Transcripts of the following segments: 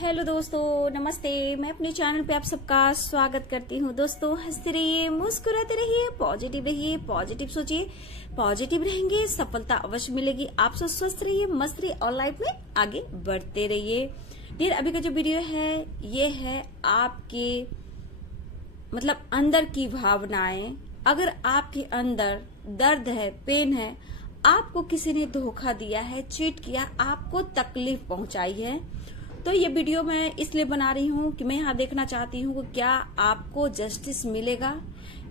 Hello दोस्तों, नमस्ते। मैं अपने चैनल पे आप सबका स्वागत करती हूँ। दोस्तों, हंसते रहिए, मुस्कुराते रहिए, पॉजिटिव रहिए, पॉजिटिव सोचिए। पॉजिटिव रहेंगे, सफलता अवश्य मिलेगी। आप सब स्वस्थ रहिए, मस्त रहिए और लाइफ में आगे बढ़ते रहिए। डियर, अभी का जो वीडियो है ये है आपके मतलब अंदर की भावनाएं। अगर आपके अंदर दर्द है, पेन है, आपको किसी ने धोखा दिया है, चीट किया, आपको तकलीफ पहुंचाई है, तो ये वीडियो मैं इसलिए बना रही हूँ कि मैं यहाँ देखना चाहती हूँ कि क्या आपको जस्टिस मिलेगा,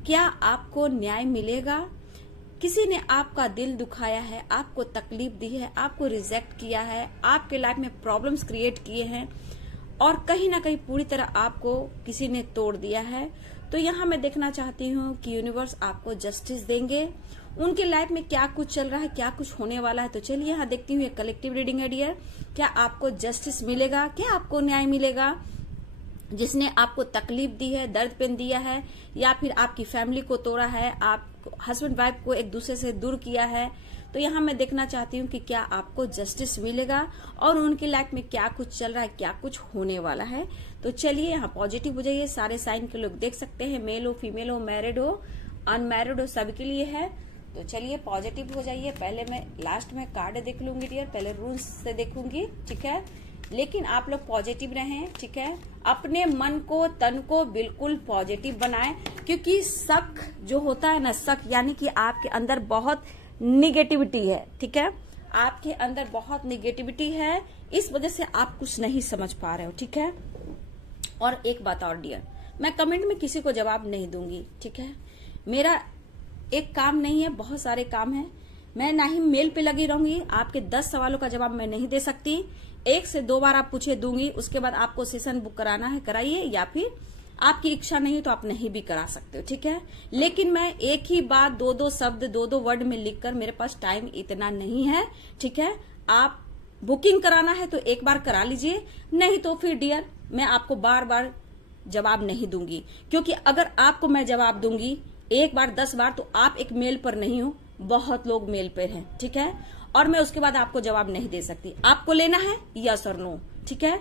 क्या आपको न्याय मिलेगा। किसी ने आपका दिल दुखाया है, आपको तकलीफ दी है, आपको रिजेक्ट किया है, आपके लाइफ में प्रॉब्लम्स क्रिएट किए हैं और कहीं ना कहीं पूरी तरह आपको किसी ने तोड़ दिया है, तो यहाँ मैं देखना चाहती हूँ कि यूनिवर्स आपको जस्टिस देंगे। उनके लाइफ में क्या कुछ चल रहा है, क्या कुछ होने वाला है, तो चलिए यहाँ देखती हूँ। ये कलेक्टिव रीडिंग है डियर। क्या आपको जस्टिस मिलेगा, क्या आपको न्याय मिलेगा। जिसने आपको तकलीफ दी है, दर्द पेन दिया है, या फिर आपकी फैमिली को तोड़ा है, आप हस्बैंड वाइफ को एक दूसरे से दूर किया है, तो यहाँ मैं देखना चाहती हूँ कि क्या आपको जस्टिस मिलेगा और उनकी लाइफ में क्या कुछ चल रहा है, क्या कुछ होने वाला है। तो चलिए यहाँ पॉजिटिव हो जाइए। सारे साइन के लोग देख सकते हैं, मेल हो, फीमेल हो, मैरिड हो, अनमैरिड हो, सबके लिए है। तो चलिए पॉजिटिव हो जाइए। पहले मैं लास्ट में कार्ड देख लूंगी डियर, पहले रूल्स से देखूंगी, ठीक है। लेकिन आप लोग पॉजिटिव रहें, ठीक है। अपने मन को, तन को बिल्कुल पॉजिटिव बनाएं, क्योंकि शक जो होता है ना, शक यानी कि आपके अंदर बहुत निगेटिविटी है, ठीक है। आपके अंदर बहुत निगेटिविटी है, इस वजह से आप कुछ नहीं समझ पा रहे हो, ठीक है। और एक बात और डियर, मैं कमेंट में किसी को जवाब नहीं दूंगी, ठीक है। मेरा एक काम नहीं है, बहुत सारे काम है। मैं ना ही मेल पे लगी रहूंगी। आपके 10 सवालों का जवाब मैं नहीं दे सकती। 1 से 2 बार आप पूछे दूंगी, उसके बाद आपको सेशन बुक कराना है कराइए, या फिर आपकी इच्छा नहीं है तो आप नहीं भी करा सकते हो, ठीक है। लेकिन मैं एक ही बात 2-2 शब्द 2-2 वर्ड में लिखकर, मेरे पास टाइम इतना नहीं है, ठीक है। आप बुकिंग कराना है तो एक बार करा लीजिए, नहीं तो फिर डियर मैं आपको बार बार जवाब नहीं दूंगी, क्योंकि अगर आपको मैं जवाब दूंगी 1 बार 10 बार तो आप एक मेल पर नहीं हो, बहुत लोग मेल पर हैं, ठीक है। और मैं उसके बाद आपको जवाब नहीं दे सकती। आपको लेना है यस और नो, ठीक है।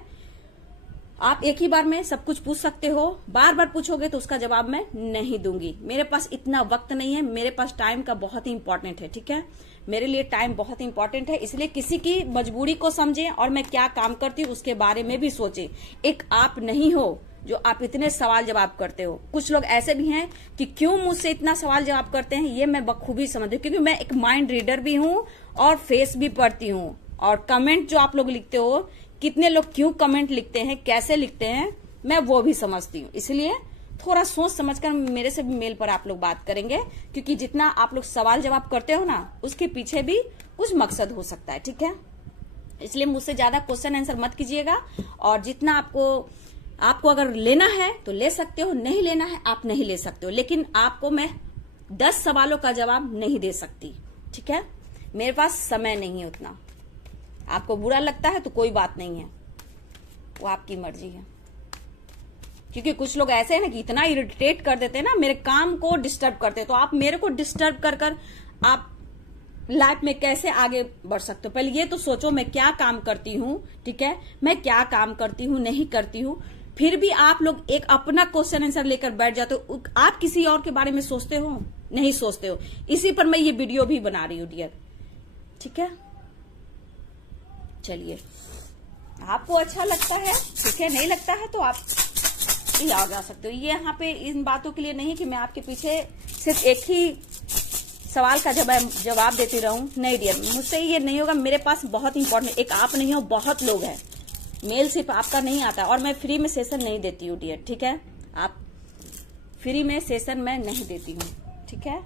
आप एक ही बार में सब कुछ पूछ सकते हो, बार बार पूछोगे तो उसका जवाब मैं नहीं दूंगी। मेरे पास इतना वक्त नहीं है, मेरे पास टाइम का बहुत ही इंपॉर्टेंट है, ठीक है। मेरे लिए टाइम बहुत इंपॉर्टेंट है, इसलिए किसी की मजबूरी को समझें और मैं क्या काम करती हूँ उसके बारे में भी सोचें। एक आप नहीं हो जो आप इतने सवाल जवाब करते हो। कुछ लोग ऐसे भी हैं कि क्यों मुझसे इतना सवाल जवाब करते हैं, ये मैं बखूबी समझती हूँ, क्योंकि मैं एक माइंड रीडर भी हूँ और फेस भी पढ़ती हूँ। और कमेंट जो आप लोग लिखते हो, कितने लोग क्यों कमेंट लिखते हैं, कैसे लिखते हैं, मैं वो भी समझती हूँ। इसलिए थोड़ा सोच समझकर मेरे से भी मेल पर आप लोग बात करेंगे, क्योंकि जितना आप लोग सवाल जवाब करते हो ना, उसके पीछे भी कुछ मकसद हो सकता है, ठीक है। इसलिए मुझसे ज्यादा क्वेश्चन आंसर मत कीजिएगा, और जितना आपको अगर लेना है तो ले सकते हो, नहीं लेना है आप नहीं ले सकते हो। लेकिन आपको मैं 10 सवालों का जवाब नहीं दे सकती, ठीक है। मेरे पास समय नहीं है उतना। आपको बुरा लगता है तो कोई बात नहीं है, वो आपकी मर्जी है। क्योंकि कुछ लोग ऐसे हैं ना कि इतना इरिटेट कर देते हैं ना, मेरे काम को डिस्टर्ब करते हैं, तो आप मेरे को डिस्टर्ब कर आप लाइफ में कैसे आगे बढ़ सकते हो। पहले ये तो सोचो मैं क्या काम करती हूँ, ठीक है, मैं क्या काम करती हूँ, नहीं करती हूँ। फिर भी आप लोग एक अपना क्वेश्चन आंसर लेकर बैठ जाते हो। आप किसी और के बारे में सोचते हो, नहीं सोचते हो। इसी पर मैं ये वीडियो भी बना रही हूँ डियर, ठीक है। चलिए, आपको अच्छा लगता है ठीक है, नहीं लगता है तो आप आ जा सकते हो। ये यहाँ पे इन बातों के लिए नहीं कि मैं आपके पीछे सिर्फ एक ही सवाल का जवाब देती रहूं, नहीं डियर, मुझसे ये नहीं होगा। मेरे पास बहुत इंपॉर्टेंट, एक आप नहीं हो, बहुत लोग हैं। मेल सिर्फ आपका नहीं आता, और मैं फ्री में सेशन नहीं देती हूँ डियर, ठीक है। आप फ्री में सेशन मैं नहीं देती हूँ, ठीक है।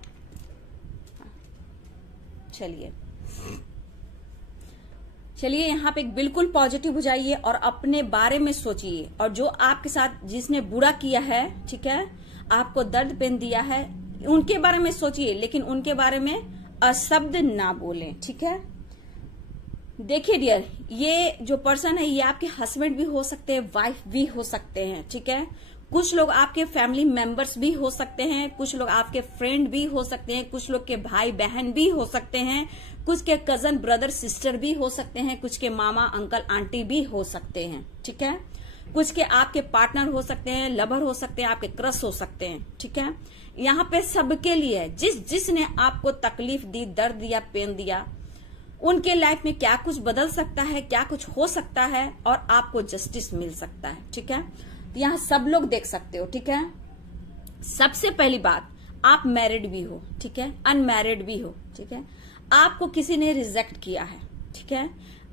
चलिए यहाँ पे बिल्कुल पॉजिटिव हो जाइए और अपने बारे में सोचिए। और जो आपके साथ जिसने बुरा किया है, ठीक है, आपको दर्द पेन दिया है, उनके बारे में सोचिए, लेकिन उनके बारे में अशब्द ना बोलें, ठीक है। देखिए डियर, ये जो पर्सन है ये आपके हस्बैंड भी हो सकते हैं, वाइफ भी हो सकते हैं, ठीक है। कुछ लोग आपके फैमिली मेंबर्स भी हो सकते हैं, कुछ लोग आपके फ्रेंड भी हो सकते हैं, कुछ लोग के भाई बहन भी हो सकते हैं, कुछ के कजन ब्रदर सिस्टर भी हो सकते हैं, कुछ के मामा अंकल आंटी भी हो सकते हैं, ठीक है। कुछ के आपके पार्टनर हो सकते हैं, लवर हो सकते हैं, आपके क्रश हो सकते हैं, ठीक है। यहाँ पे सबके लिए जिसने आपको तकलीफ दी, दर्द दिया, पेन दिया, उनके लाइफ में क्या कुछ बदल सकता है, क्या कुछ हो सकता है और आपको जस्टिस मिल सकता है, ठीक है। तो यहाँ सब लोग देख सकते हो, ठीक है। सबसे पहली बात, आप मैरिड भी हो, ठीक है, अनमैरिड भी हो, ठीक है। आपको किसी ने रिजेक्ट किया है, ठीक है,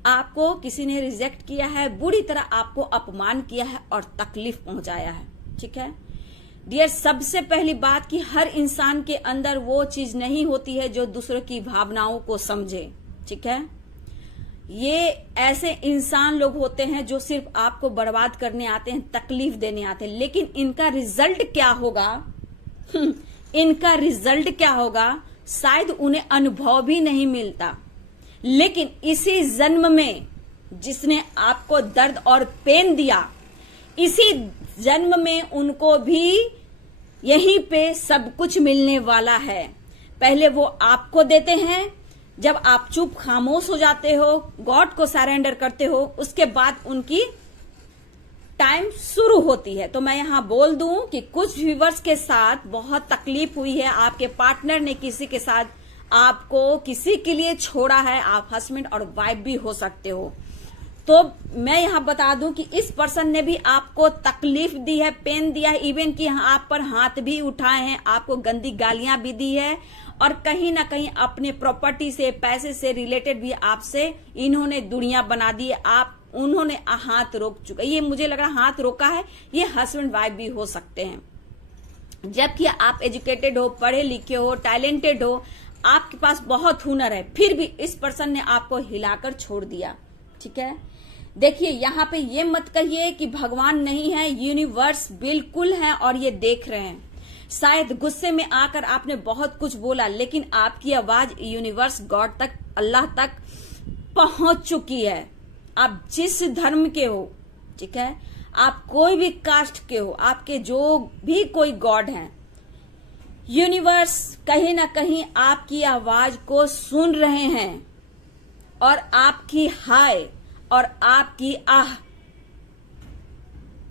आपको किसी ने रिजेक्ट किया है, बुरी तरह आपको अपमान किया है और तकलीफ पहुंचाया है, ठीक है। डियर, सबसे पहली बात कि हर इंसान के अंदर वो चीज नहीं होती है जो दूसरों की भावनाओं को समझे, ठीक है। ये ऐसे इंसान लोग होते हैं जो सिर्फ आपको बर्बाद करने आते हैं, तकलीफ देने आते हैं, लेकिन इनका रिजल्ट क्या होगा इनका रिजल्ट क्या होगा शायद उन्हें अनुभव भी नहीं मिलता। लेकिन इसी जन्म में जिसने आपको दर्द और पेन दिया, इसी जन्म में उनको भी यहीं पे सब कुछ मिलने वाला है। पहले वो आपको देते हैं, जब आप चुप खामोश हो जाते हो, गॉड को सरेंडर करते हो, उसके बाद उनकी टाइम शुरू होती है। तो मैं यहां बोल दूं कि कुछ व्यूवर्स के साथ बहुत तकलीफ हुई है, आपके पार्टनर ने किसी के साथ आपको किसी के लिए छोड़ा है, आप हस्बैंड और वाइफ भी हो सकते हो। तो मैं यहां बता दूं कि इस पर्सन ने भी आपको तकलीफ दी है, पेन दिया है, इवन कि आप पर हाथ भी उठाए हैं, आपको गंदी गालियां भी दी है और कहीं ना कहीं अपने प्रॉपर्टी से, पैसे से रिलेटेड भी आपसे इन्होंने दूरियां बना दी है, उन्होंने हाथ रोक चुका। ये मुझे लग रहा हाथ रोका है, ये हस्बैंड वाइफ भी हो सकते हैं। जबकि आप एजुकेटेड हो, पढ़े लिखे हो, टैलेंटेड हो, आपके पास बहुत हुनर है, फिर भी इस पर्सन ने आपको हिलाकर छोड़ दिया, ठीक है। देखिए यहाँ पे ये मत कहिए कि भगवान नहीं है, यूनिवर्स बिल्कुल है और ये देख रहे हैं। शायद गुस्से में आकर आपने बहुत कुछ बोला, लेकिन आपकी आवाज यूनिवर्स, गॉड तक, अल्लाह तक पहुंच चुकी है। आप जिस धर्म के हो, ठीक है, आप कोई भी कास्ट के हो, आपके जो भी कोई गॉड हैं, यूनिवर्स कहीं ना कहीं आपकी आवाज को सुन रहे हैं और आपकी हाय और आपकी आह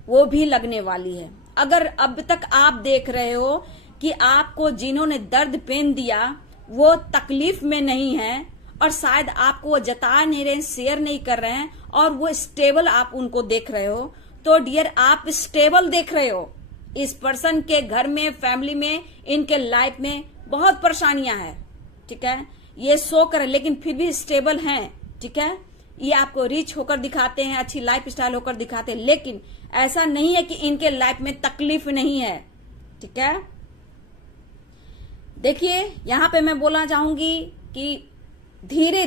वो भी लगने वाली है। अगर अब तक आप देख रहे हो कि आपको जिन्होंने दर्द पेन दिया वो तकलीफ में नहीं है और शायद आपको वो जता नहीं रहे, शेयर नहीं कर रहे हैं और वो स्टेबल आप उनको देख रहे हो, तो डियर आप स्टेबल देख रहे हो। इस पर्सन के घर में, फैमिली में, इनके लाइफ में बहुत परेशानियां हैं, ठीक है, ये शो कर लेकिन फिर भी स्टेबल हैं, ठीक है। ये आपको रिच होकर दिखाते हैं, अच्छी लाइफ स्टाइल होकर दिखाते हैं, लेकिन ऐसा नहीं है कि इनके लाइफ में तकलीफ नहीं है, ठीक है। देखिए यहां पे मैं बोलना चाहूंगी कि धीरे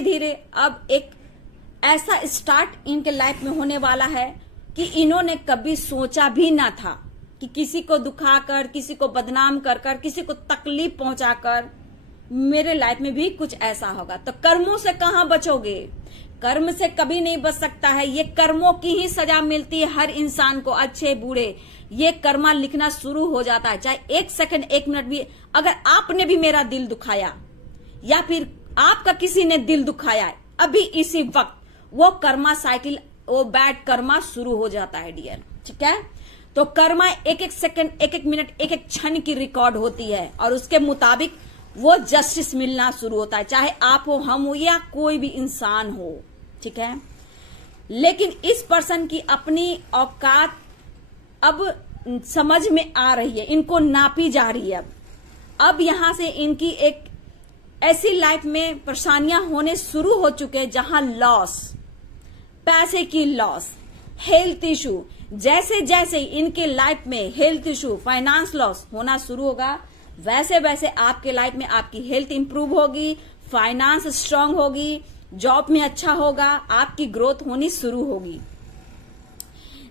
धीरे अब एक ऐसा स्टार्ट इनके लाइफ में होने वाला है कि इन्होंने कभी सोचा भी ना था कि किसी को दुखाकर, किसी को बदनाम कर कर, किसी को तकलीफ पहुंचाकर मेरे लाइफ में भी कुछ ऐसा होगा। तो कर्मों से कहां बचोगे? कर्म से कभी नहीं बच सकता है, ये कर्मों की ही सजा मिलती है हर इंसान को, अच्छे बुरे। ये कर्मा लिखना शुरू हो जाता है, चाहे 1 सेकंड 1 मिनट भी। अगर आपने भी मेरा दिल दुखाया या फिर आपका किसी ने दिल दुखाया, अभी इसी वक्त वो कर्मा साइकिल, वो बैड कर्मा शुरू हो जाता है डियर, ठीक है। तो कर्मा 1-1 सेकंड, 1-1 मिनट, 1-1 क्षण की रिकॉर्ड होती है और उसके मुताबिक वो जस्टिस मिलना शुरू होता है, चाहे आप हो, हम हो या कोई भी इंसान हो, ठीक है। लेकिन इस पर्सन की अपनी औकात अब समझ में आ रही है, इनको नापी जा रही है। अब यहां से इनकी एक ऐसी लाइफ में परेशानियां होने शुरू हो चुके हैं जहां लॉस, पैसे की लॉस, हेल्थ इशू, जैसे जैसे इनके लाइफ में हेल्थ इशू, फाइनेंस लॉस होना शुरू होगा, वैसे वैसे आपके लाइफ में आपकी हेल्थ इंप्रूव होगी, फाइनेंस स्ट्रांग होगी, जॉब में अच्छा होगा, आपकी ग्रोथ होनी शुरू होगी।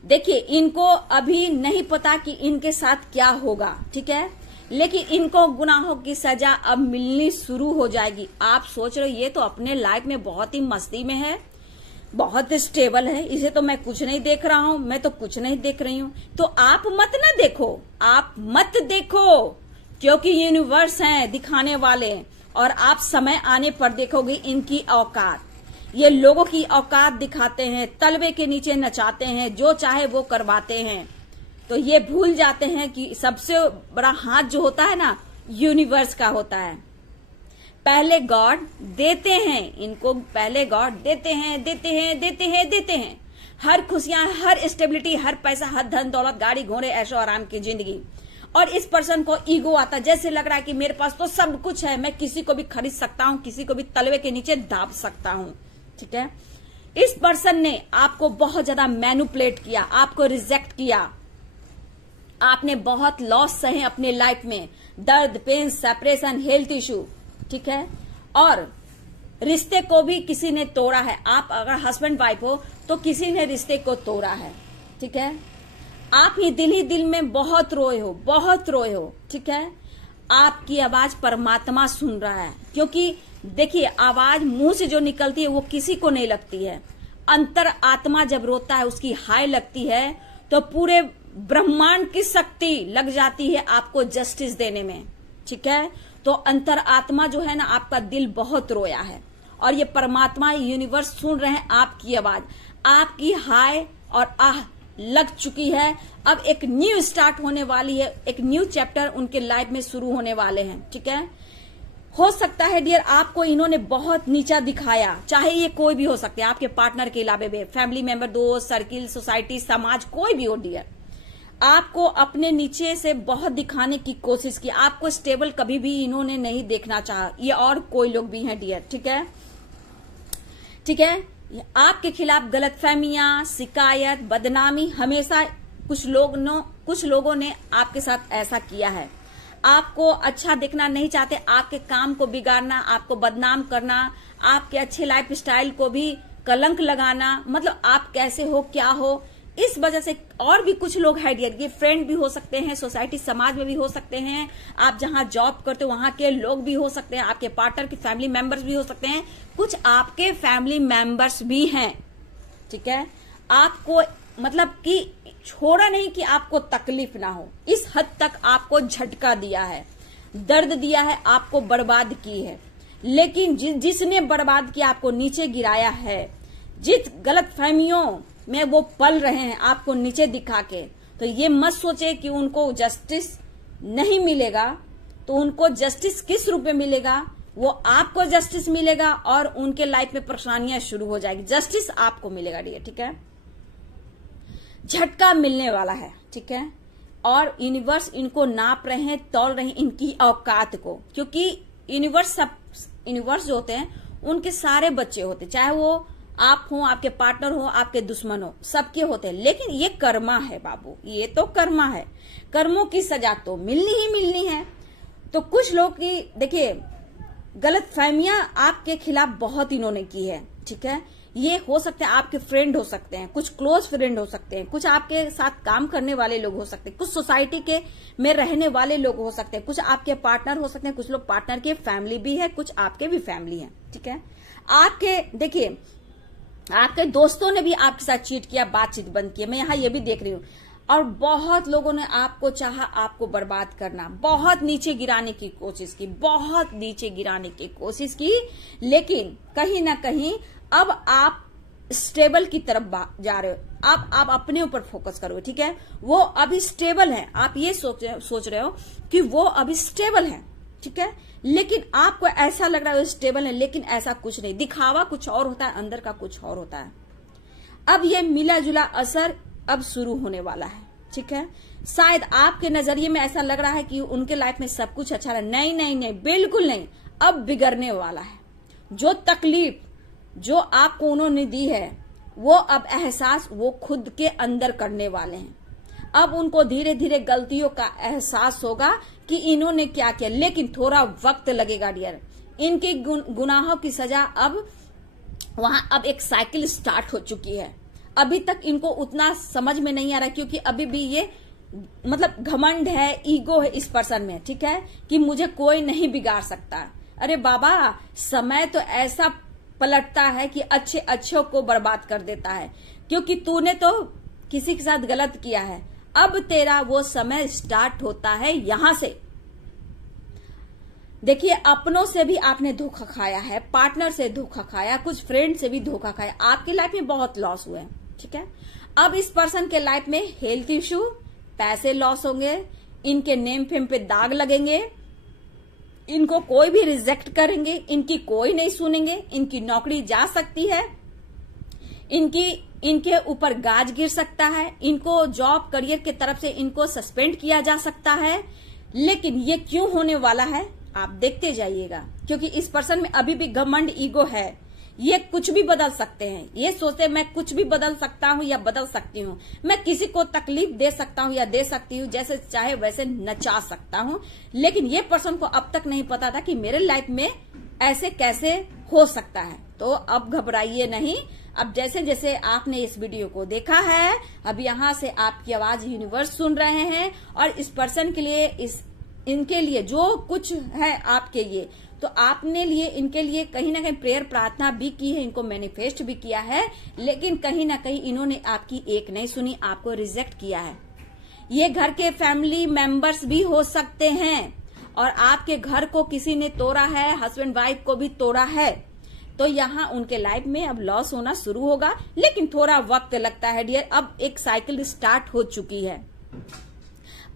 देखिए इनको अभी नहीं पता कि इनके साथ क्या होगा, ठीक है, लेकिन इनको गुनाहों की सजा अब मिलनी शुरू हो जाएगी। आप सोच रहे हो ये तो अपने लाइफ में बहुत ही मस्ती में है, बहुत स्टेबल है, इसे तो मैं कुछ नहीं देख रहा हूं, मैं तो कुछ नहीं देख रही हूं। तो आप मत ना देखो, आप मत देखो, क्योंकि यूनिवर्स हैं दिखाने वाले, और आप समय आने पर देखोगे इनकी औकात। ये लोगों की औकात दिखाते हैं, तलवे के नीचे नचाते हैं, जो चाहे वो करवाते हैं। तो ये भूल जाते हैं कि सबसे बड़ा हाथ जो होता है ना, यूनिवर्स का होता है। पहले गॉड देते हैं इनको, पहले गॉड देते हैं, देते हैं, देते हैं, देते हैं। हर खुशियां, हर स्टेबिलिटी, हर पैसा, हर धन दौलत, गाड़ी घोड़े, ऐशो आराम की जिंदगी। और इस पर्सन को ईगो आता, जैसे लग रहा है कि मेरे पास तो सब कुछ है, मैं किसी को भी खरीद सकता हूं, किसी को भी तलवे के नीचे दाब सकता हूं। ठीक है, इस पर्सन ने आपको बहुत ज्यादा मैनिपुलेट किया, आपको रिजेक्ट किया, आपने बहुत लॉस सहे अपने लाइफ में, दर्द, पेन, सेपरेशन, हेल्थ इशू। ठीक है, और रिश्ते को भी किसी ने तोड़ा है। आप अगर हस्बैंड वाइफ हो तो किसी ने रिश्ते को तोड़ा है। ठीक है, आप ही दिल में बहुत रोए हो, बहुत रोए हो। ठीक है, आपकी आवाज परमात्मा सुन रहा है, क्योंकि देखिए आवाज मुंह से जो निकलती है वो किसी को नहीं लगती है। अंतर आत्मा जब रोता है, उसकी हाय लगती है, तो पूरे ब्रह्मांड की शक्ति लग जाती है आपको जस्टिस देने में। ठीक है, तो अंतर आत्मा जो है ना, आपका दिल बहुत रोया है, और ये परमात्मा यूनिवर्स सुन रहे हैं आपकी आवाज, आपकी हाय और आह लग चुकी है। अब एक न्यू स्टार्ट होने वाली है, एक न्यू चैप्टर उनके लाइफ में शुरू होने वाले हैं। ठीक है, हो सकता है डियर आपको इन्होंने बहुत नीचा दिखाया, चाहे ये कोई भी हो सकते हैं, आपके पार्टनर के अलावा भी, फैमिली मेंबर, दोस्त, सर्किल, सोसाइटी, समाज, कोई भी हो डियर। आपको अपने नीचे से बहुत दिखाने की कोशिश की, आपको स्टेबल कभी भी इन्होंने नहीं देखना चाहा, ये और कोई लोग भी हैं डियर। ठीक है, ठीक है, आपके खिलाफ गलतफहमियां, शिकायत, बदनामी, हमेशा कुछ लोगों ने आपके साथ ऐसा किया है। आपको अच्छा देखना नहीं चाहते, आपके काम को बिगाड़ना, आपको बदनाम करना, आपके अच्छे लाइफ स्टाइल को भी कलंक लगाना, मतलब आप कैसे हो, क्या हो, इस वजह से। और भी कुछ लोग है डियर, ये फ्रेंड भी हो सकते हैं, सोसाइटी समाज में भी हो सकते हैं, आप जहां जॉब करते हो वहां के लोग भी हो सकते हैं, आपके पार्टनर के फैमिली मेंबर्स भी हो सकते हैं, कुछ आपके फैमिली मेंबर्स भी हैं। ठीक है, आपको मतलब कि छोड़ा नहीं कि आपको तकलीफ ना हो, इस हद तक आपको झटका दिया है, दर्द दिया है, आपको बर्बाद की है। लेकिन जिसने बर्बाद किया, आपको नीचे गिराया है, जिस गलत फहमियों में वो पल रहे हैं आपको नीचे दिखा के, तो ये मत सोचे कि उनको जस्टिस नहीं मिलेगा। तो उनको जस्टिस किस रूप में मिलेगा, वो आपको जस्टिस मिलेगा और उनके लाइफ में परेशानियां शुरू हो जाएगी। जस्टिस आपको मिलेगा डियर। ठीक है, झटका मिलने वाला है। ठीक है, और यूनिवर्स इनको नाप रहे हैं, तौल रहे हैं इनकी औकात को, क्योंकि यूनिवर्स जो होते हैं उनके सारे बच्चे होते, चाहे वो आप हो, आपके पार्टनर हो, आपके दुश्मन हो, सबके होते हैं। लेकिन ये कर्मा है बाबू, ये तो कर्मा है, कर्मों की सजा तो मिलनी ही मिलनी है। तो कुछ लोग की देखिए गलत फहमियां आपके खिलाफ बहुत इन्होंने की है। ठीक है, ये हो सकते हैं आपके फ्रेंड हो सकते हैं, कुछ क्लोज फ्रेंड हो सकते हैं, कुछ आपके साथ काम करने वाले लोग हो सकते हैं, कुछ सोसाइटी के में रहने वाले लोग हो सकते हैं, कुछ आपके पार्टनर हो सकते हैं, कुछ लोग पार्टनर की फैमिली भी है, कुछ आपके भी फैमिली है। ठीक है, आपके देखिए आपके दोस्तों ने भी आपके साथ चीट किया, बातचीत बंद की, मैं यहाँ ये भी देख रही हूँ। और बहुत लोगों ने आपको चाहा आपको बर्बाद करना, बहुत नीचे गिराने की कोशिश की, बहुत नीचे गिराने की कोशिश की। लेकिन कहीं ना कहीं अब आप स्टेबल की तरफ जा रहे हो, आप अपने ऊपर फोकस करो। ठीक है, वो अभी स्टेबल है, आप ये सोच रहे हो कि वो अभी स्टेबल है। ठीक है, लेकिन आपको ऐसा लग रहा है वो स्टेबल है, लेकिन ऐसा कुछ नहीं, दिखावा कुछ और होता है, अंदर का कुछ और होता है। अब ये मिला जुला असर अब शुरू होने वाला है। ठीक है, शायद आपके नजरिए में ऐसा लग रहा है कि उनके लाइफ में सब कुछ अच्छा रहा, नहीं नहीं नहीं, बिल्कुल नहीं, अब बिगड़ने वाला है। जो तकलीफ जो आपको उन्होंने दी है, वो अब एहसास वो खुद के अंदर करने वाले हैं। अब उनको धीरे धीरे गलतियों का एहसास होगा कि इन्होंने क्या किया, लेकिन थोड़ा वक्त लगेगा डियर। इनके गुनाहों की सजा अब वहां अब एक साइकिल स्टार्ट हो चुकी है। अभी तक इनको उतना समझ में नहीं आ रहा, क्योंकि अभी भी ये मतलब घमंड है, ईगो है इस पर्सन में। ठीक है, कि मुझे कोई नहीं बिगाड़ सकता। अरे बाबा, समय तो ऐसा पलटता है कि अच्छे अच्छों को बर्बाद कर देता है, क्योंकि तूने तो किसी के साथ गलत किया है। अब तेरा वो समय स्टार्ट होता है यहां से। देखिए, अपनों से भी आपने धोखा खाया है, पार्टनर से धोखा खाया, कुछ फ्रेंड से भी धोखा खाया, आपकी लाइफ में बहुत लॉस हुए हैं। ठीक है, अब इस पर्सन के लाइफ में हेल्थ इश्यू, पैसे लॉस होंगे, इनके नेम फेम पे दाग लगेंगे, इनको कोई भी रिजेक्ट करेंगे, इनकी कोई नहीं सुनेंगे, इनकी नौकरी जा सकती है, इनके ऊपर गाज गिर सकता है, इनको जॉब करियर के तरफ से इनको सस्पेंड किया जा सकता है। लेकिन ये क्यों होने वाला है आप देखते जाइएगा, क्योंकि इस पर्सन में अभी भी घमंड, ईगो है। ये कुछ भी बदल सकते हैं, ये सोचते मैं कुछ भी बदल सकता हूँ या बदल सकती हूँ, मैं किसी को तकलीफ दे सकता हूँ या दे सकती हूँ, जैसे चाहे वैसे नचा सकता हूँ। लेकिन ये पर्सन को अब तक नहीं पता था कि मेरे लाइफ में ऐसे कैसे हो सकता है। तो अब घबराइए नहीं। अब जैसे जैसे आपने इस वीडियो को देखा है, अब यहाँ से आपकी आवाज यूनिवर्स सुन रहे हैं, और इस पर्सन के लिए, इनके लिए जो कुछ है आपके लिए, तो आपने लिए इनके लिए कहीं ना कहीं प्रेयर प्रार्थना भी की है, इनको मैनिफेस्ट भी किया है, लेकिन कहीं ना कहीं इन्होंने आपकी एक नहीं सुनी, आपको रिजेक्ट किया है। ये घर के फैमिली मेंबर्स भी हो सकते हैं, और आपके घर को किसी ने तोड़ा है, हस्बैंड वाइफ को भी तोड़ा है। तो यहाँ उनके लाइफ में अब लॉस होना शुरू होगा, लेकिन थोड़ा वक्त लगता है डियर। अब एक साइकिल स्टार्ट हो चुकी है।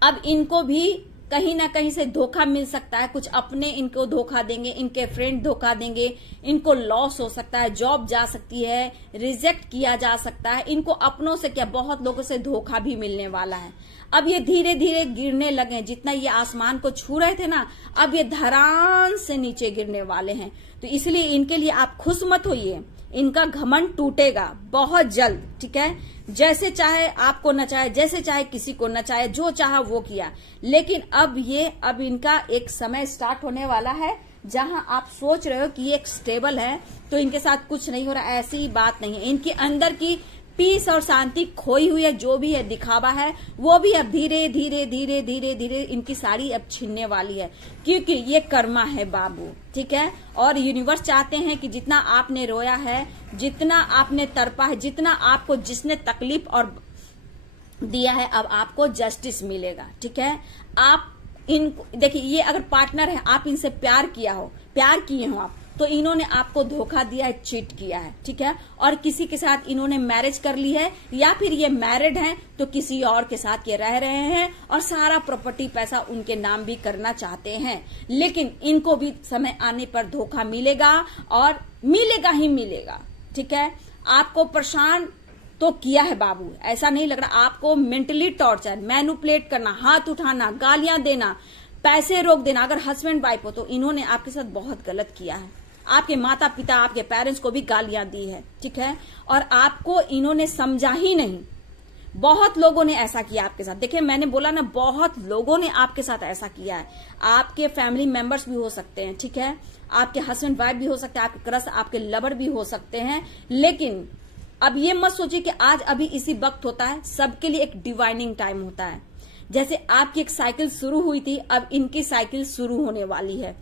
अब इनको भी कहीं ना कहीं से धोखा मिल सकता है, कुछ अपने इनको धोखा देंगे, इनके फ्रेंड धोखा देंगे, इनको लॉस हो सकता है, जॉब जा सकती है, रिजेक्ट किया जा सकता है, इनको अपनों से क्या बहुत लोगों से धोखा भी मिलने वाला है। अब ये धीरे धीरे गिरने लगे, जितना ये आसमान को छू रहे थे ना, अब ये धड़ाम से नीचे गिरने वाले हैं। तो इसलिए इनके लिए आप खुश मत होइए, इनका घमंड टूटेगा बहुत जल्द। ठीक है, जैसे चाहे आपको नचाए, जैसे चाहे किसी को नचाए, जो चाहा वो किया, लेकिन अब इनका एक समय स्टार्ट होने वाला है जहां आप सोच रहे हो कि ये एक स्टेबल है, तो इनके साथ कुछ नहीं हो रहा, ऐसी बात नहीं है। इनके अंदर की पीस और शांति खोई हुई है, जो भी है दिखावा है, वो भी अब धीरे धीरे धीरे धीरे धीरे इनकी साड़ी अब छीनने वाली है, क्योंकि ये कर्मा है बाबू। ठीक है, और यूनिवर्स चाहते हैं कि जितना आपने रोया है, जितना आपने तड़पा है, जितना आपको जिसने तकलीफ और दिया है, अब आपको जस्टिस मिलेगा। ठीक है, आप देखिए, ये अगर पार्टनर है, आप इनसे प्यार किए हो आप, तो इन्होंने आपको धोखा दिया है, चीट किया है। ठीक है, और किसी के साथ इन्होंने मैरिज कर ली है, या फिर ये मैरिड हैं तो किसी और के साथ ये रह रहे हैं, और सारा प्रॉपर्टी पैसा उनके नाम भी करना चाहते हैं। लेकिन इनको भी समय आने पर धोखा मिलेगा, और मिलेगा ही मिलेगा। ठीक है, आपको परेशान तो किया है बाबू, ऐसा नहीं लग रहा, आपको मेंटली टॉर्चर, मैनिपुलेट करना, हाथ उठाना, गालियां देना, पैसे रोक देना। अगर हस्बैंड वाइफ हो तो इन्होंने आपके साथ बहुत गलत किया है, आपके माता पिता, आपके पेरेंट्स को भी गालियां दी है। ठीक है, और आपको इन्होंने समझा ही नहीं। बहुत लोगों ने ऐसा किया आपके साथ। देखिए, मैंने बोला ना, बहुत लोगों ने आपके साथ ऐसा किया है। आपके फैमिली मेंबर्स भी हो सकते हैं, ठीक है, आपके हस्बैंड वाइफ भी हो सकते हैं, आपके क्रश, आपके लवर भी हो सकते हैं। लेकिन अब ये मत सोचिए कि आज अभी इसी वक्त होता है, सबके लिए एक डिवाइनिंग टाइम होता है। जैसे आपकी एक साइकिल शुरू हुई थी, अब इनकी साइकिल शुरू होने वाली है।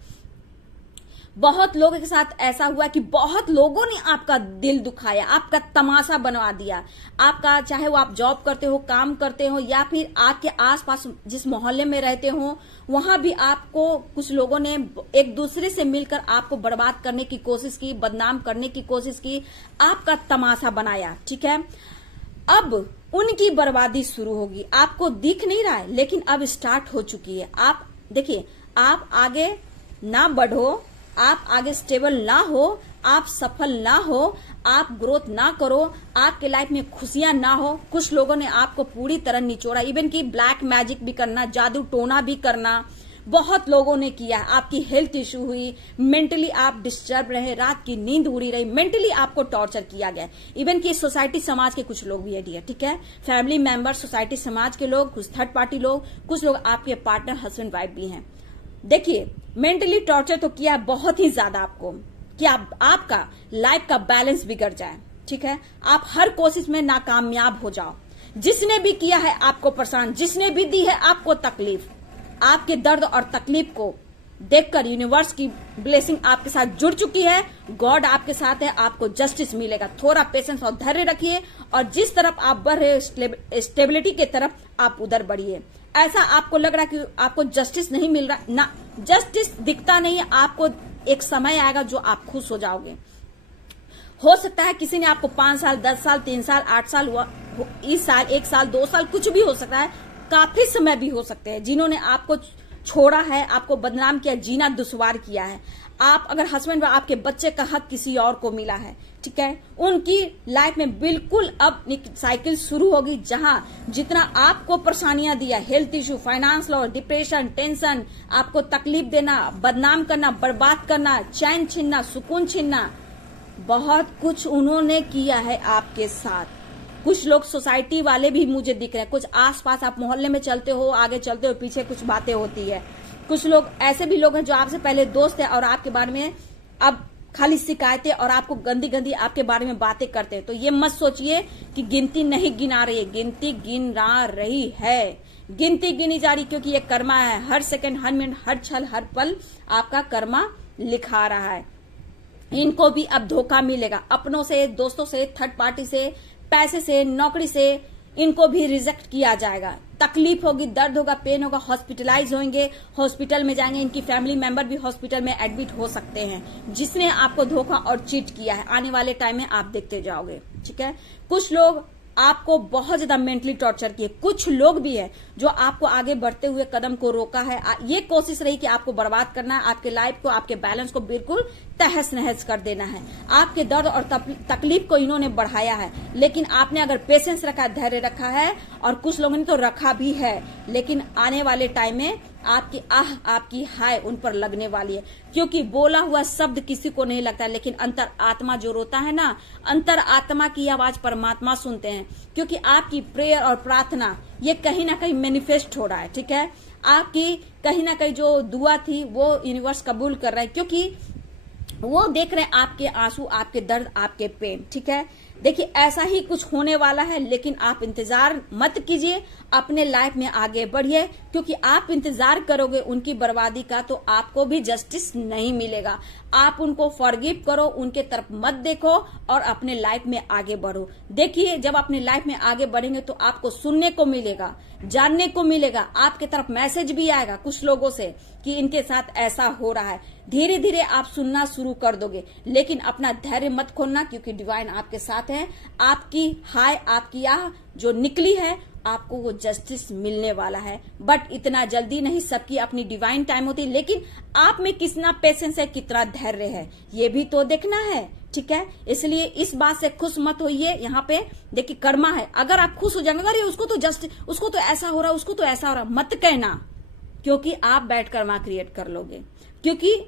बहुत लोगों के साथ ऐसा हुआ कि बहुत लोगों ने आपका दिल दुखाया, आपका तमाशा बनवा दिया। आपका, चाहे वो आप जॉब करते हो, काम करते हो, या फिर आपके आसपास जिस मोहल्ले में रहते हो, वहां भी आपको कुछ लोगों ने एक दूसरे से मिलकर आपको बर्बाद करने की कोशिश की, बदनाम करने की कोशिश की, आपका तमाशा बनाया। ठीक है, अब उनकी बर्बादी शुरू होगी, आपको दिख नहीं रहा है, लेकिन अब स्टार्ट हो चुकी है। आप देखिए, आप आगे ना बढ़ो, आप आगे स्टेबल ना हो, आप सफल ना हो, आप ग्रोथ ना करो, आपके लाइफ में खुशियां ना हो, कुछ लोगों ने आपको पूरी तरह निचोड़ा, इवन कि ब्लैक मैजिक भी करना, जादू टोना भी करना, बहुत लोगों ने किया। आपकी हेल्थ इश्यू हुई, मेंटली आप डिस्टर्ब रहे, रात की नींद उड़ी रही, मेंटली आपको टॉर्चर किया गया। इवन कि सोसाइटी समाज के कुछ लोग भी है डियर, ठीक है, फैमिली मेंबर, सोसाइटी समाज के लोग, कुछ थर्ड पार्टी लोग, कुछ लोग आपके पार्टनर, हस्बैंड वाइफ भी हैं। देखिए, मेंटली टॉर्चर तो किया बहुत ही ज्यादा आपको, कि आपका लाइफ का बैलेंस बिगड़ जाए। ठीक है, आप हर कोशिश में नाकामयाब हो जाओ। जिसने भी किया है आपको परेशान, जिसने भी दी है आपको तकलीफ, आपके दर्द और तकलीफ को देखकर यूनिवर्स की ब्लेसिंग आपके साथ जुड़ चुकी है, गॉड आपके साथ है, आपको जस्टिस मिलेगा। थोड़ा पेशेंस और धैर्य रखिए और जिस तरफ आप बढ़ रहे हो स्टेबिलिटी की तरफ आप उधर बढ़िए। ऐसा आपको लग रहा है कि आपको जस्टिस नहीं मिल रहा, ना, जस्टिस दिखता नहीं है, आपको एक समय आएगा जो आप खुश हो जाओगे। हो सकता है किसी ने आपको 5 साल, 10 साल, 3 साल, 8 साल, इस साल, 1 साल, 2 साल, कुछ भी हो सकता है, काफी समय भी हो सकते हैं, जिन्होंने आपको छोड़ा है, आपको बदनाम किया, जीना दुश्वार किया है। आप अगर हस्बैंड व आपके बच्चे का हक किसी और को मिला है, ठीक है, उनकी लाइफ में बिल्कुल अब साइकिल शुरू होगी, जहां जितना आपको परेशानियां दिया, health issue, finance loss, depression, tension, आपको तकलीफ देना, बदनाम करना, बर्बाद करना, चैन छीनना, सुकून छीनना, बहुत कुछ उन्होंने किया है आपके साथ। कुछ लोग सोसाइटी वाले भी मुझे दिख रहे हैं, कुछ आसपास आप मोहल्ले में चलते हो, आगे चलते हो, पीछे कुछ बातें होती है। कुछ लोग ऐसे भी लोग हैं जो आपसे पहले दोस्त है और आपके बारे में अब खाली शिकायतें और आपको गंदी गंदी आपके बारे में बातें करते हैं। तो ये मत सोचिए कि गिनती नहीं गिना रही है, गिनती गिना रही है, गिनती गिनी जा रही, क्योंकि ये कर्मा है। हर सेकंड, हर मिनट, हर छल, हर पल आपका कर्मा लिखा रहा है। इनको भी अब धोखा मिलेगा, अपनों से, दोस्तों से, थर्ड पार्टी से, पैसे से, नौकरी से, इनको भी रिजेक्ट किया जाएगा। तकलीफ होगी, दर्द होगा, पेन होगा, हॉस्पिटलाइज होंगे, हॉस्पिटल में जाएंगे, इनकी फैमिली मेंबर भी हॉस्पिटल में एडमिट हो सकते हैं, जिसने आपको धोखा और चीट किया है। आने वाले टाइम में आप देखते जाओगे, ठीक है। कुछ लोग आपको बहुत ज्यादा मेंटली टॉर्चर किए, कुछ लोग भी है जो आपको आगे बढ़ते हुए कदम को रोका है। ये कोशिश रही कि आपको बर्बाद करना है, आपके लाइफ को, आपके बैलेंस को बिल्कुल तहस नहस कर देना है। आपके दर्द और तकलीफ को इन्होंने बढ़ाया है, लेकिन आपने अगर पेशेंस रखा, धैर्य रखा है, और कुछ लोगों ने तो रखा भी है, लेकिन आने वाले टाइम में आपकी आह, आपकी हाय उन पर लगने वाली है। क्योंकि बोला हुआ शब्द किसी को नहीं लगता, लेकिन अंतर आत्मा जो रोता है ना, अंतर आत्मा की आवाज परमात्मा सुनते हैं। क्योंकि आपकी प्रेयर और प्रार्थना ये कहीं ना कहीं मैनिफेस्ट हो रहा है, ठीक है। आपकी कहीं ना कहीं जो दुआ थी वो यूनिवर्स कबूल कर रहा है, क्योंकि वो देख रहे हैं आपके आंसू, आपके दर्द, आपके पेन, ठीक है। देखिए ऐसा ही कुछ होने वाला है, लेकिन आप इंतजार मत कीजिए, अपने लाइफ में आगे बढ़िए, क्योंकि आप इंतजार करोगे उनकी बर्बादी का तो आपको भी जस्टिस नहीं मिलेगा। आप उनको फॉरगिव करो, उनके तरफ मत देखो और अपने लाइफ में आगे बढ़ो। देखिए जब अपने लाइफ में आगे बढ़ेंगे तो आपको सुनने को मिलेगा, जानने को मिलेगा, आपके तरफ मैसेज भी आएगा कुछ लोगों से कि इनके साथ ऐसा हो रहा है। धीरे धीरे आप सुनना शुरू कर दोगे, लेकिन अपना धैर्य मत खोलना, क्योंकि डिवाइन आपके साथ है। आपकी हाय, आपकी आह जो निकली है, आपको वो जस्टिस मिलने वाला है, बट इतना जल्दी नहीं, सबकी अपनी डिवाइन टाइम होती है। लेकिन आप में कितना पेशेंस है, कितना धैर्य है, ये भी तो देखना है, ठीक है। इसलिए इस बात से खुश मत होइए। यहाँ पे देखिए कर्मा है, अगर आप खुश हो जाएंगे, अरे उसको तो जस्टिस, उसको तो ऐसा हो रहा, उसको तो ऐसा हो रहा, मत कहना, क्योंकि आप बैड कर्मा क्रिएट कर लोगे। क्योंकि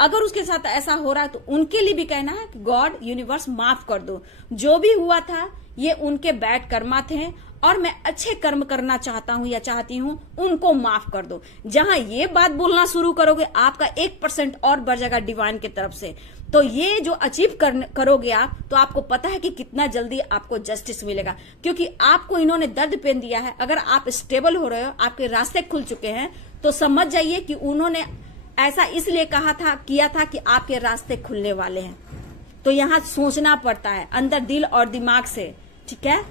अगर उसके साथ ऐसा हो रहा है तो उनके लिए भी कहना है कि गॉड, यूनिवर्स माफ कर दो, जो भी हुआ था ये उनके बैड कर्मा थे और मैं अच्छे कर्म करना चाहता हूं या चाहती हूं, उनको माफ कर दो। जहां ये बात बोलना शुरू करोगे, आपका 1% और बढ़ जाएगा डिवाइन की तरफ से। तो ये जो अचीव करोगे आप, तो आपको पता है कि कितना जल्दी आपको जस्टिस मिलेगा, क्योंकि आपको इन्होंने दर्द पेन दिया है। अगर आप स्टेबल हो रहे हो, आपके रास्ते खुल चुके हैं, तो समझ जाइए कि उन्होंने ऐसा इसलिए कहा था, किया था कि आपके रास्ते खुलने वाले हैं। तो यहाँ सोचना पड़ता है अंदर दिल और दिमाग से, ठीक है।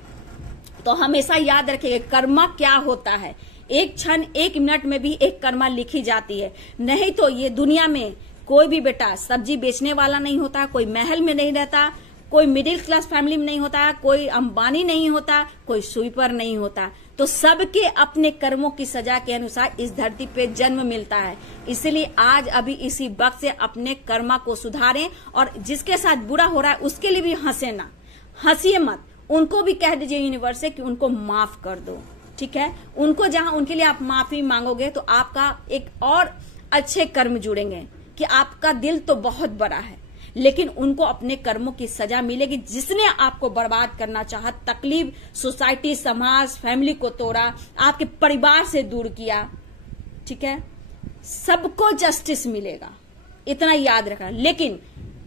तो हमेशा याद रखिएगा कर्मा क्या होता है। एक क्षण, एक मिनट में भी एक कर्मा लिखी जाती है। नहीं तो ये दुनिया में कोई भी बेटा सब्जी बेचने वाला नहीं होता, कोई महल में नहीं रहता, कोई मिडिल क्लास फैमिली में नहीं होता, कोई अंबानी नहीं होता, कोई स्वीपर नहीं होता। तो सबके अपने कर्मों की सजा के अनुसार इस धरती पे जन्म मिलता है। इसलिए आज अभी इसी वक्त से अपने कर्मा को सुधारें, और जिसके साथ बुरा हो रहा है उसके लिए भी हंसे ना, हंसिए मत, उनको भी कह दीजिए यूनिवर्स से कि उनको माफ कर दो, ठीक है। उनको जहां उनके लिए आप माफी मांगोगे तो आपका एक और अच्छे कर्म जुड़ेंगे कि आपका दिल तो बहुत बड़ा है, लेकिन उनको अपने कर्मों की सजा मिलेगी। जिसने आपको बर्बाद करना चाहा, तकलीफ, सोसाइटी, समाज, फैमिली को तोड़ा, आपके परिवार से दूर किया, ठीक है, सबको जस्टिस मिलेगा, इतना याद रखना। लेकिन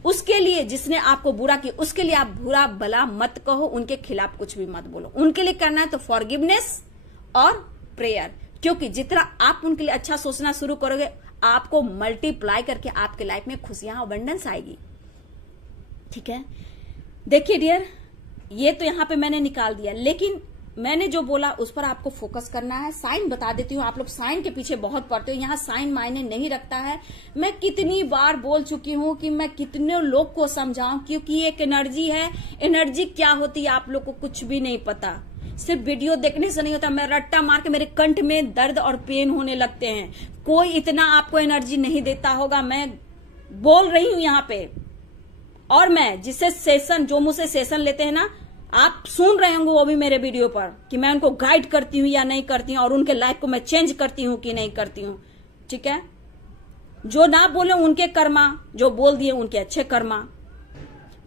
उसके लिए जिसने आपको बुरा किया, उसके लिए आप बुरा भला मत कहो, उनके खिलाफ कुछ भी मत बोलो। उनके लिए करना है तो फॉरगिवनेस और प्रेयर, क्योंकि जितना आप उनके लिए अच्छा सोचना शुरू करोगे, आपको मल्टीप्लाई करके आपके लाइफ में खुशियां अबंडेंस आएगी। ठीक है, देखिए डियर, ये तो यहां पे मैंने निकाल दिया, लेकिन मैंने जो बोला उस पर आपको फोकस करना है। साइन बता देती हूँ, आप लोग साइन के पीछे बहुत पड़ते हो, यहाँ साइन मायने नहीं रखता है। मैं कितनी बार बोल चुकी हूँ कि मैं कितने लोग को समझाऊं, क्योंकि एक एनर्जी है। एनर्जी क्या होती है आप लोग को कुछ भी नहीं पता, सिर्फ वीडियो देखने से नहीं होता। मैं रट्टा मार के मेरे कंठ में दर्द और पेन होने लगते हैं। कोई इतना आपको एनर्जी नहीं देता होगा, मैं बोल रही हूँ यहाँ पे। और मैं जिससे सेशन, जो मुझसे सेशन लेते हैं ना, आप सुन रहे होंगे वो भी मेरे वीडियो पर, कि मैं उनको गाइड करती हूँ या नहीं करती हूँ, और उनके लाइफ को मैं चेंज करती हूँ कि नहीं करती हूँ। ठीक है, जो ना बोले उनके कर्मा, जो बोल दिए उनके अच्छे कर्मा।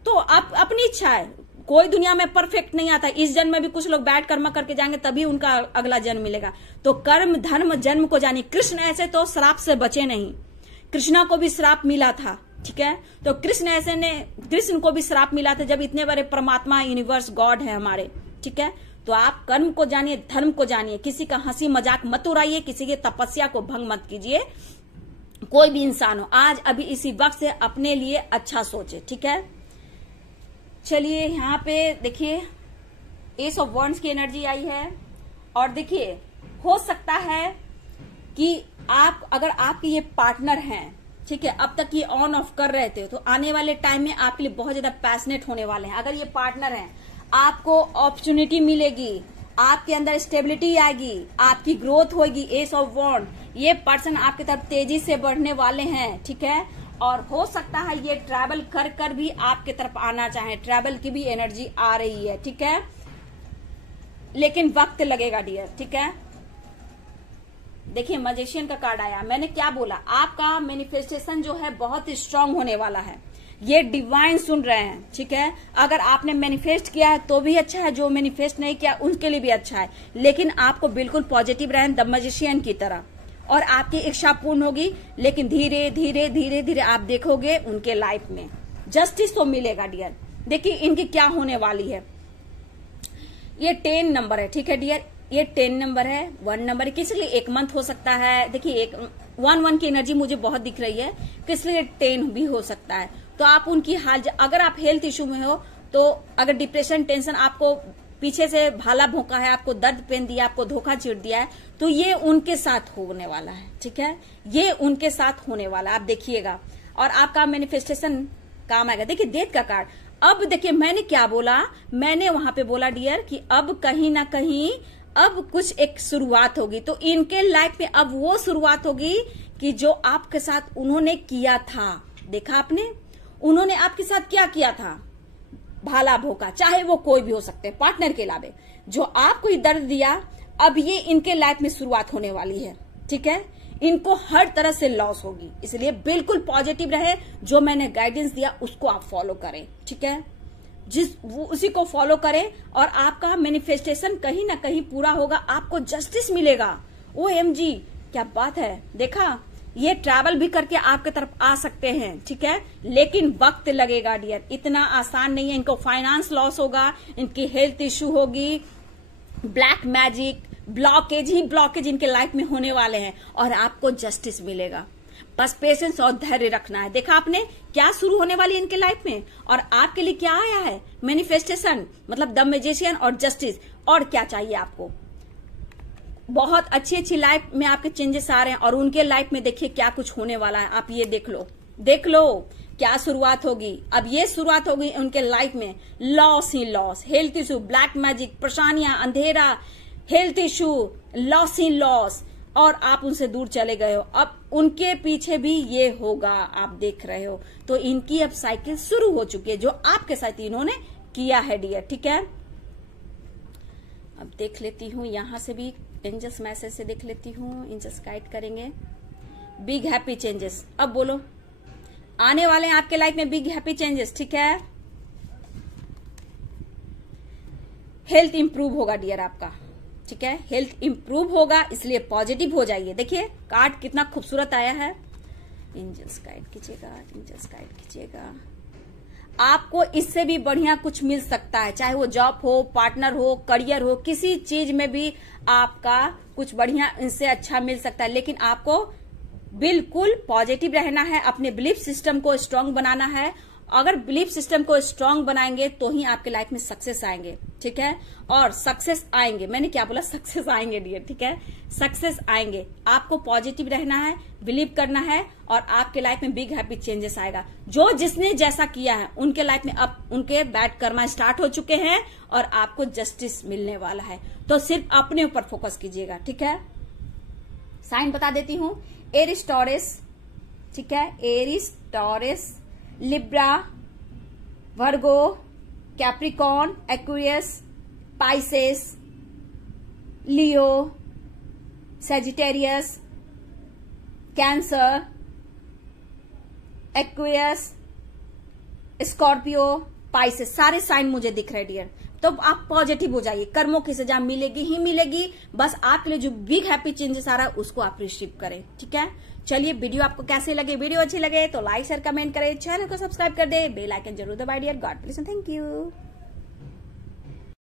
तो आप अपनी इच्छा है, कोई दुनिया में परफेक्ट नहीं आता। इस जन्म में भी कुछ लोग बैड कर्मा करके जाएंगे, तभी उनका अगला जन्म मिलेगा। तो कर्म धर्म जन्म को जानिए। कृष्ण ऐसे तो श्राप से बचे नहीं, कृष्णा को भी श्राप मिला था। ठीक है, तो कृष्ण को भी श्राप मिला था, जब इतने बड़े परमात्मा यूनिवर्स गॉड है हमारे। ठीक है, तो आप कर्म को जानिए, धर्म को जानिए, किसी का हंसी मजाक मत उड़ाइए, किसी की तपस्या को भंग मत कीजिए। कोई भी इंसान हो, आज अभी इसी वक्त से अपने लिए अच्छा सोचे। ठीक है, चलिए यहाँ पे देखिए एस ऑफ वॉन्ड्स की एनर्जी आई है। और देखिए, हो सकता है कि आप, अगर आपके ये पार्टनर हैं, ठीक है, अब तक ये ऑन ऑफ कर रहे थे, तो आने वाले टाइम में आपके लिए बहुत ज्यादा पैशनेट होने वाले हैं। अगर ये पार्टनर हैं, आपको अपॉर्चुनिटी मिलेगी, आपके अंदर स्टेबिलिटी आएगी, आपकी ग्रोथ होगी। एस ऑफ वॉन्ड, ये पर्सन आपकी तरफ तेजी से बढ़ने वाले हैं। ठीक है, और हो सकता है ये ट्रैवल कर कर भी आपके तरफ आना चाहे, ट्रैवल की भी एनर्जी आ रही है। ठीक है, लेकिन वक्त लगेगा डियर। ठीक है, देखिए मैजिशियन का कार्ड आया। मैंने क्या बोला, आपका मैनिफेस्टेशन जो है बहुत स्ट्रांग होने वाला है। ये डिवाइन सुन रहे हैं। ठीक है, अगर आपने मैनिफेस्ट किया है तो भी अच्छा है, जो मैनिफेस्ट नहीं किया उनके लिए भी अच्छा है, लेकिन आपको बिल्कुल पॉजिटिव रहना, द मैजिशियन की तरह, और आपकी इच्छा पूर्ण होगी। लेकिन धीरे धीरे धीरे धीरे आप देखोगे उनके लाइफ में जस्टिस तो मिलेगा डियर। देखिए इनकी क्या होने वाली है। ये 10 नंबर है। ठीक है डियर, ये 10 नंबर है, 1 नंबर किसी लिए 1 मंथ हो सकता है। देखिए 1 की एनर्जी मुझे बहुत दिख रही है, किस लिए 10 भी हो सकता है। तो आप उनकी हाल, अगर आप हेल्थ इश्यू में हो, तो अगर डिप्रेशन, टेंशन, आपको पीछे से भाला भोंका है, आपको दर्द पेन दिया, आपको धोखा चिढ़ दिया है, तो ये उनके साथ होने वाला है। ठीक है, ये उनके साथ होने वाला है, आप देखिएगा, और आपका मैनिफेस्टेशन काम आएगा। देखिए डेथ का कार्ड। अब देखिए मैंने क्या बोला, मैंने वहां पे बोला डियर कि अब कहीं ना कहीं अब कुछ एक शुरुआत होगी। तो इनके लाइफ में अब वो शुरुआत होगी कि जो आपके साथ उन्होंने किया था। देखा आपने, उन्होंने आपके साथ क्या किया था, भाला भोका, चाहे वो कोई भी हो सकते हैं पार्टनर के अलावे, जो आपको ये दर्द दिया, अब ये इनके लाइफ में शुरुआत होने वाली है। ठीक है, इनको हर तरह से लॉस होगी, इसलिए बिल्कुल पॉजिटिव रहे। जो मैंने गाइडेंस दिया उसको आप फॉलो करें। ठीक है, उसी को फॉलो करें, और आपका मैनिफेस्टेशन कहीं ना कहीं पूरा होगा, आपको जस्टिस मिलेगा। OMG, क्या बात है। देखा, ये ट्रैवल भी करके आपके तरफ आ सकते हैं। ठीक है, लेकिन वक्त लगेगा डियर, इतना आसान नहीं है। इनको फाइनेंस लॉस होगा, इनकी हेल्थ इश्यू होगी, ब्लैक मैजिक, ब्लॉकेज ही ब्लॉकेज इनके लाइफ में होने वाले हैं, और आपको जस्टिस मिलेगा। बस पेशेंस और धैर्य रखना है। देखा आपने क्या शुरू होने वाली है इनके लाइफ में, और आपके लिए क्या आया है, मैनिफेस्टेशन, मतलब द मैजिशियन और जस्टिस। और क्या चाहिए आपको, बहुत अच्छी अच्छी लाइफ में आपके चेंजेस आ रहे हैं, और उनके लाइफ में देखिए क्या कुछ होने वाला है। आप ये देख लो क्या शुरुआत होगी। अब ये शुरुआत होगी उनके लाइफ में, लॉस ही loss, health issue, black magic, परेशानियां, अंधेरा, हेल्थ इश्यू, लॉस ही लॉस, और आप उनसे दूर चले गए हो। अब उनके पीछे भी ये होगा, आप देख रहे हो। तो इनकी अब साइकिल शुरू हो चुकी है, जो आपके साथ इन्होंने किया है डियर। ठीक है, अब देख लेती हूँ यहां से भी एंजल्स मैसेज से देख लेती हूँ, एंजल्स गाइड करेंगे। बिग हैप्पी चेंजेस, अब बोलो, आने वाले हैं आपके लाइफ में बिग हैप्पी चेंजेस। ठीक है, हेल्थ इंप्रूव होगा डियर आपका। ठीक है, हेल्थ इंप्रूव होगा, इसलिए पॉजिटिव हो जाइए। देखिए कार्ड कितना खूबसूरत आया है। एंजल्स गाइड कीजिएगा, एंजल्स गाइड कीजिएगा। आपको इससे भी बढ़िया कुछ मिल सकता है, चाहे वो जॉब हो, पार्टनर हो, करियर हो, किसी चीज में भी आपका कुछ बढ़िया इनसे अच्छा मिल सकता है। लेकिन आपको बिल्कुल पॉजिटिव रहना है, अपने बिलीफ सिस्टम को स्ट्रांग बनाना है। अगर बिलीफ सिस्टम को स्ट्रांग बनाएंगे तो ही आपके लाइफ में सक्सेस आएंगे, ठीक है। और सक्सेस आएंगे, मैंने क्या बोला, सक्सेस आएंगे डियर, ठीक है, सक्सेस आएंगे। आपको पॉजिटिव रहना है, बिलीव करना है और आपके लाइफ में बिग हैप्पी चेंजेस आएगा। जो जिसने जैसा किया है उनके लाइफ में अब उनके बैड कर्मा स्टार्ट हो चुके हैं और आपको जस्टिस मिलने वाला है। तो सिर्फ अपने ऊपर फोकस कीजिएगा, ठीक है। साइन बता देती हूं, एरिस टॉरस, ठीक है, Aries Taurus, Libra, Virgo, Capricorn, Aquarius, Pisces, Leo, Sagittarius, Cancer, Aquarius, Scorpio, Pisces, सारे साइन मुझे दिख रहे डियर। तो आप पॉजिटिव हो जाइए, कर्मों की सजा मिलेगी ही मिलेगी। बस आपके लिए जो बिग हैप्पी चेंजेस आ रहा है उसको आप रिसीव करें, ठीक है। चलिए, वीडियो आपको कैसे लगे, वीडियो अच्छी लगे तो लाइक शेयर कमेंट करें, चैनल को सब्सक्राइब कर दे, बेल आइकन जरूर दबाइए dear. God bless, thank you.